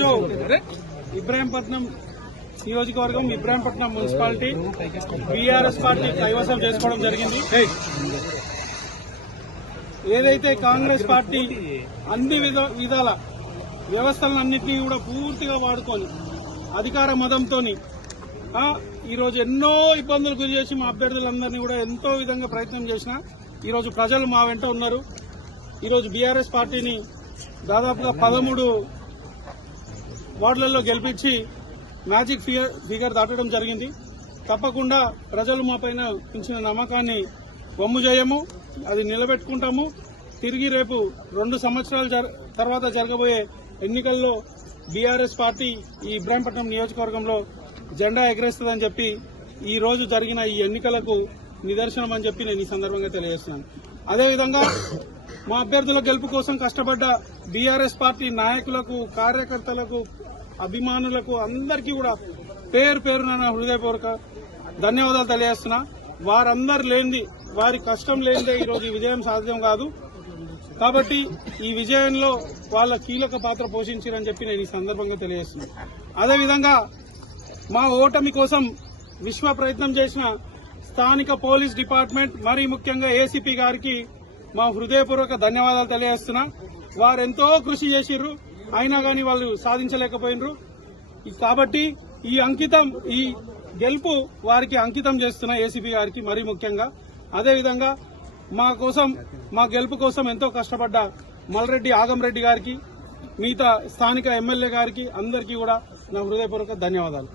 ఈరోజు ఇబ్రాహీంపట్నం నియోజకవర్గం Ibrahimpatnam municipality BRS party కైవసం చేసుకోవడం జరిగింది. ఏదైతే కాంగ్రెస్ పార్టీ అన్ని విధాల వ్యవస్థలన్నింటినీ కూడా పూర్తిగా వాడుకొని అధికార మదంతో ఈరోజు ఎన్నో ఇబ్బందులు గురి చేసి మా అభ్యర్థులందరినీ కూడా ఎంతో విధంగా ప్రయత్నం చేసినా ఈరోజు ప్రజలు మా వెంట ఉన్నారు. ఈరోజు బీఆర్ఎస్ పార్టీని దాదాపుగా 13 వార్డులలో గెలిపించి మ్యాజిక్ ఫిగర్ దాటడం జరిగింది. తప్పకుండా ప్రజలు మా పైన ఉంచిన నమ్మకాన్ని వమ్ము చేయము, అది నిలబెట్టుకుంటాము. తిరిగి రేపు 2 సంవత్సరాల తర్వాత జరగబోయే ఎన్నికల్లో బీఆర్ఎస్ పార్టీ ఈ ఇబ్రాహీంపట్నం నియోజకవర్గంలో జెండా ఎగరేస్తుందని చెప్పి ఈ రోజు జరిగిన ఈ ఎన్నికలకు నిదర్శనం అని చెప్పి నేను ఈ సందర్భంగా తెలియజేస్తున్నాను. అదేవిధంగా మా అభ్యర్థుల గెలుపు కోసం కష్టపడ్డ బీఆర్ఎస్ పార్టీ నాయకులకు, కార్యకర్తలకు, అభిమానులకు అందరికీ కూడా పేరు పేరున నా హృదయపూర్వక ధన్యవాదాలు తెలియజేస్తున్నా. వారందరు లేనిది, వారి కష్టం లేనిదే ఈరోజు ఈ విజయం సాధ్యం కాదు. కాబట్టి ఈ విజయంలో వాళ్ళ కీలక పాత్ర పోషించారని చెప్పి నేను ఈ సందర్భంగా తెలియజేస్తున్నాను. అదేవిధంగా మా ఓటమి కోసం విశ్వ ప్రయత్నం చేసిన స్థానిక పోలీస్ డిపార్ట్మెంట్, మరీ ముఖ్యంగా ఏసీపీ గారికి మా హృదయపూర్వక ధన్యవాదాలు తెలియజేస్తున్నా. వారెంతో కృషి చేసిర్రు, అయినా కానీ వాళ్ళు సాధించలేకపోయినరు. కాబట్టి ఈ గెలుపు వారికి అంకితం చేస్తున్న ఏసీపీ గారికి మరీ ముఖ్యంగా. అదేవిధంగా మా గెలుపు కోసం ఎంతో కష్టపడ్డ మల్రెడ్డి ఆగంరెడ్డి గారికి, మిగతా స్థానిక ఎమ్మెల్యే గారికి అందరికీ కూడా నా హృదయపూర్వక ధన్యవాదాలు.